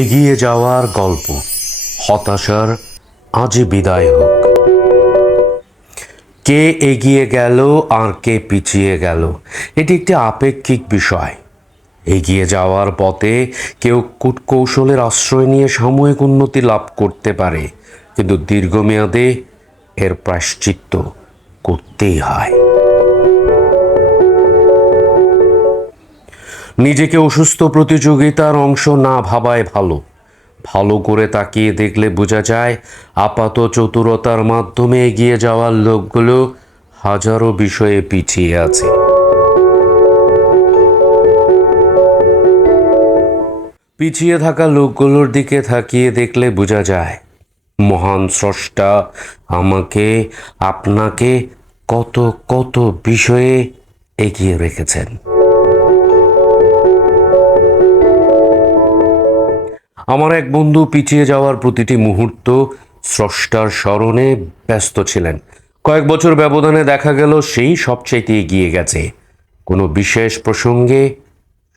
এগিয়ে যাওয়ার গল্প, হতাশার আজই বিদায় হোক। কে এগিয়ে গেল আর কে পিছিয়ে গেল, এটি একটি আপেক্ষিক বিষয়। এগিয়ে যাওয়ার পথে কেউ কূটকৌশলের আশ্রয় নিয়ে সাময়িক উন্নতি লাভ করতে পারে, কিন্তু দীর্ঘমেয়াদে এর প্রায়শ্চিত্ত করতেই হয়। নিজেকে অসুস্থ প্রতিযোগিতার অংশ না ভাবাই ভালো। ভালো করে তাকিয়ে দেখলে বোঝা যায় আপাত চতুরতার মাধ্যমে এগিয়ে যাওয়ার লোকগুলো হাজারো বিষয়ে পিছিয়ে আছে। পিছিয়ে থাকা লোকগুলোর দিকে তাকিয়ে দেখলে বোঝা যায় মহান স্রষ্টা আমাকে, আপনাকে কত কত বিষয়ে এগিয়ে রেখেছেন। আমার এক বন্ধু পিছিয়ে যাওয়ার প্রতিটি মুহূর্ত স্রষ্টার স্মরণে ব্যস্ত ছিলেন। কয়েক বছর ব্যবধানে দেখা গেল সেই সবচাইতে এগিয়ে গেছে। কোনো বিশেষ প্রসঙ্গে,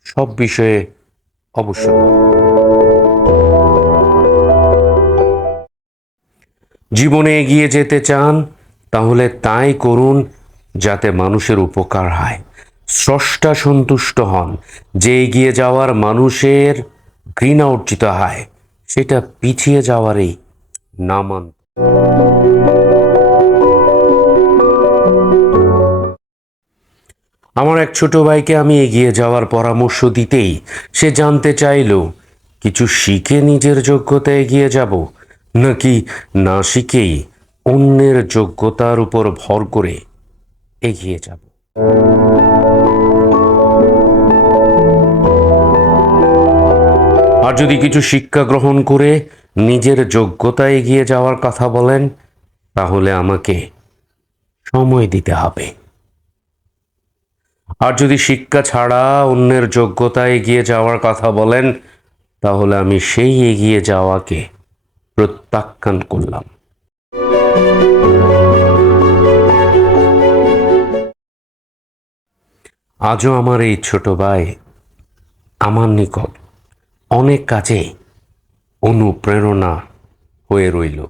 সব বিষয়ে অবশ্য। জীবনে এগিয়ে যেতে চান তাহলে তাই করুন যাতে মানুষের উপকার হয়, স্রষ্টা সন্তুষ্ট হন। যে এগিয়ে যাওয়ার মানুষের ঘৃণা অর্জিত হয়, সেটা পিছিয়ে যাওয়ারই নামান। আমার এক ছোট ভাইকে আমি এগিয়ে যাওয়ার পরামর্শ দিতেই সে জানতে চাইল, কিছু শিখে নিজের যোগ্যতা এগিয়ে যাব, নাকি না শিখেই অন্যের যোগ্যতার উপর ভর করে এগিয়ে যাব। আর যদি কিছু শিক্ষা গ্রহণ করে নিজের যোগ্যতা এগিয়ে যাওয়ার কথা বলেন, তাহলে আমাকে সময় দিতে হবে। আর যদি শিক্ষা ছাড়া অন্যের যোগ্যতা এগিয়ে যাওয়ার কথা বলেন, তাহলে আমি সেই এগিয়ে যাওয়াকে প্রত্যাখ্যান করলাম। আজও আমার এই ছোট ভাই আমার নিকট অনেক কাজে অনুপ্রেরণা হয়ে রইল।